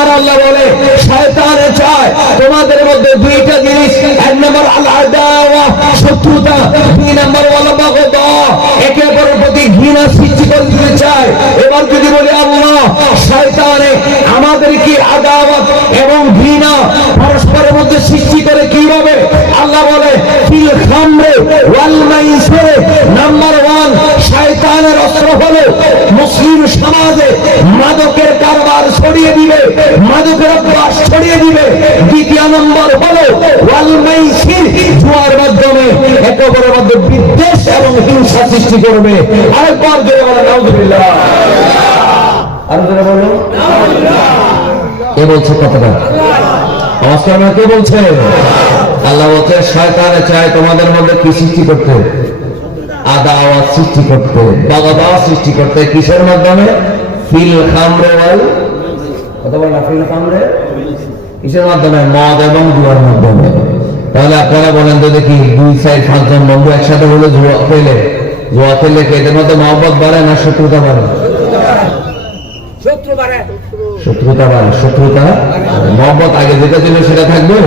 নম্বর আল্লাহ বলে শয়তানে চায় তোমাদের মধ্যে দুইটা জিনিস, এক নম্বর আল আদাওয়া শত্রুতা, দুই নম্বর ওয়াল বাগদা একে অপরের প্রতি ঘৃণা সৃষ্টি করে দিতে চায়। এবার যদি বলি আল্লাহ শয়তানে আমাদের কি আদাওয়াত এবং ঘৃণা পরস্পরের মধ্যে সৃষ্টি করে কিভাবে? আল্লাহ বলে ফিল খামরে ওয়াল মাইসিরে, নাম্বার 1 শয়তানের অস্ত্র হলো মুসলিম সমাজে মাদকের কারবার ছড়িয়ে দিবে, মাদকের অভ্যাস ছড়িয়ে দিবে। দ্বিতীয় নম্বর হলো ওয়াল মাইসির, জুয়ার মাধ্যমে একে অপরের মধ্যে বিদ্বেষ এবং হিংসা সৃষ্টি করবে। আরেকবার জোরে বলেন নাউযুবিল্লাহ। আর জোরে বলো নাউযুবিল্লাহ। কে বলছে কথাটা? আওয়াজটা কে বলছে? আল্লাহ বলছে শয়তানে চায় তোমাদের মধ্যে কি সৃষ্টি করতে? আদাওয়াত সৃষ্টি করতে, বাগদা সৃষ্টি করতে। কিসের মাধ্যমে? ফিল খামরে ওয়াল, কথা বল না, ফিল খামরে কিসের মাধ্যমে? মদ এবং জুয়ার মাধ্যমে। তাহলে আপনারা বলেন তো দেখি, 2-4-5 জন বন্ধু একসাথে হলে জুয়া খেলে কি এদের মধ্যে মহব্বত বাড়ে না শত্রুতা বাড়ে? শত্রুতা বাড়ে। শত্রুতা, মহব্বত আগে যেটা ছিল সেটা থাকবে।